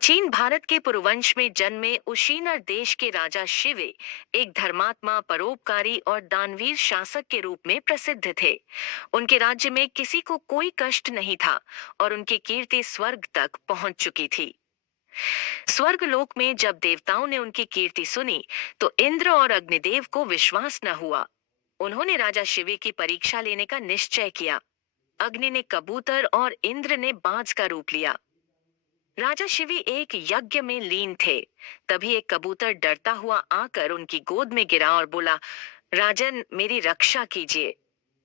प्राचीन भारत के पुरुवंश में जन्मे उशीनर देश के राजा शिवे एक धर्मात्मा, परोपकारी और दानवीर शासक के रूप में प्रसिद्ध थे। उनके राज्य में किसी को कोई कष्ट नहीं था और उनकी कीर्ति स्वर्ग तक पहुंच चुकी थी। स्वर्ग लोक में जब देवताओं ने उनकी कीर्ति सुनी, तो इंद्र और अग्निदेव को विश्वास न हुआ। उन्होंने राजा शिवे की परीक्षा लेने का निश्चय किया। अग्नि ने कबूतर और इंद्र ने बाज का रूप लिया। राजा शिवी एक यज्ञ में लीन थे। तभी एक कबूतर डरता हुआ आकर उनकी गोद में गिरा और बोला, राजन, मेरी रक्षा कीजिए।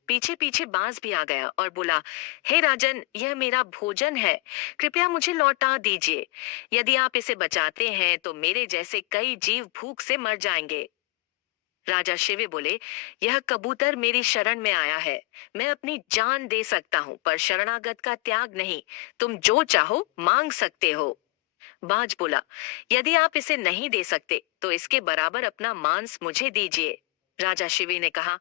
पीछे पीछे बाज भी आ गया और बोला, हे राजन, यह मेरा भोजन है, कृपया मुझे लौटा दीजिए। यदि आप इसे बचाते हैं तो मेरे जैसे कई जीव भूख से मर जाएंगे। राजा शिवे बोले, यह कबूतर मेरी शरण में आया है। मैं अपनी जान दे सकता हूँ, पर शरणागत का त्याग नहीं। तुम जो चाहो मांग सकते हो। बाज बोला, यदि आप इसे नहीं दे सकते तो इसके बराबर अपना मांस मुझे दीजिए। राजा शिवे ने कहा,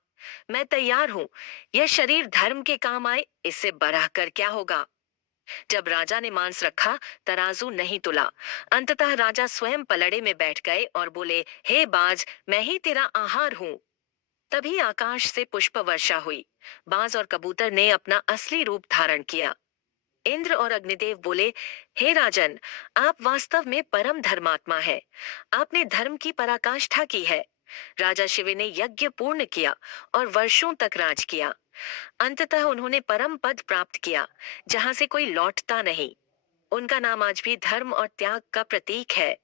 मैं तैयार हूँ। यह शरीर धर्म के काम आए, इससे बढ़कर क्या होगा। जब राजा ने मांस रखा, तराजू नहीं तुला। अंततः राजा स्वयं पलड़े में बैठ गए और बोले, हे बाज, मैं ही तेरा आहार हूँ। तभी आकाश से पुष्प वर्षा हुई। बाज और कबूतर ने अपना असली रूप धारण किया। इंद्र और अग्निदेव बोले, हे राजन, आप वास्तव में परम धर्मात्मा है। आपने धर्म की पराकाष्ठा की है। राजा शिव ने यज्ञ पूर्ण किया और वर्षों तक राज किया। अंततः उन्होंने परम पद प्राप्त किया, जहां से कोई लौटता नहीं। उनका नाम आज भी धर्म और त्याग का प्रतीक है।